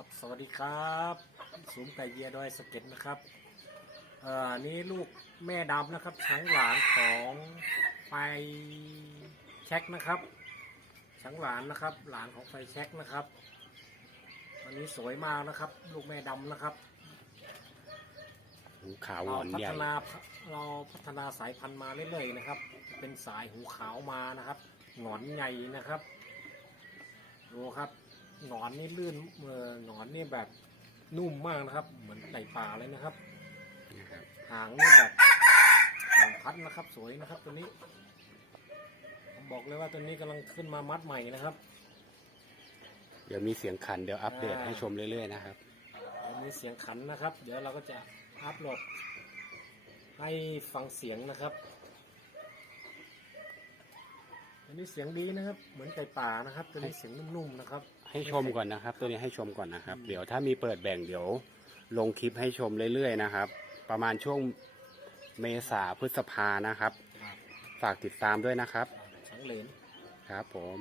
ครับสวัสดีครับสูงไก่เยียดอยสะเก็ตนะครับเอ่อนี่ลูกแม่ดำนะครับช้างหลานของไฟแช็คนะครับช้างหลานนะครับ หลานของไฟแช็คนะครับวันนี้สวยมากนะครับ ลูกแม่ดำนะครับหูขาวหเรางอนพัใหญ่ฒนาเราพัฒนาสายพันธุ์มาเรื่อยๆนะครับ เป็นสายหูขาวมานะครับ หงอนใหญ่นะครับ ดูครับ หงอนนี่ลื่นเมื่อหงอนนี่แบบนุ่มมากนะครับ เหมือนไก่ป่าเลยนะครับนะครับหางนี่แบบหางพัดนะครับ สวยนะครับ ตัวนี้ผมบอกเลยว่าตัวนี้กำลังขึ้นมามัดใหม่นะครับ เดี๋ยวมีเสียงขันเดี๋ยวอัปเดตอ่าให้ชมเรื่อยๆนะครับ เดี๋ยวมีเสียงขันนะครับ เดี๋ยวเราก็จะอัพโหลดให้ฟังเสียงนะครับอั นนี้เสียงดีนะครับ เหมือนไก่ป่านะครับ ตัวนี้เสียงนุ่มๆนะครับ ให้ชมก่อนนะครับ ตัวนี้ให้ชมก่อนนะครับอืมเดี๋ยวถ้ามีเปิดแบ่งเดี๋ยว ลงคลิปให้ชมเรื่อยๆนะครับ ประมาณช่วงเมษาพฤษภานะครับครับฝากติดตามด้วยนะครับ ช้างเหลนครับผม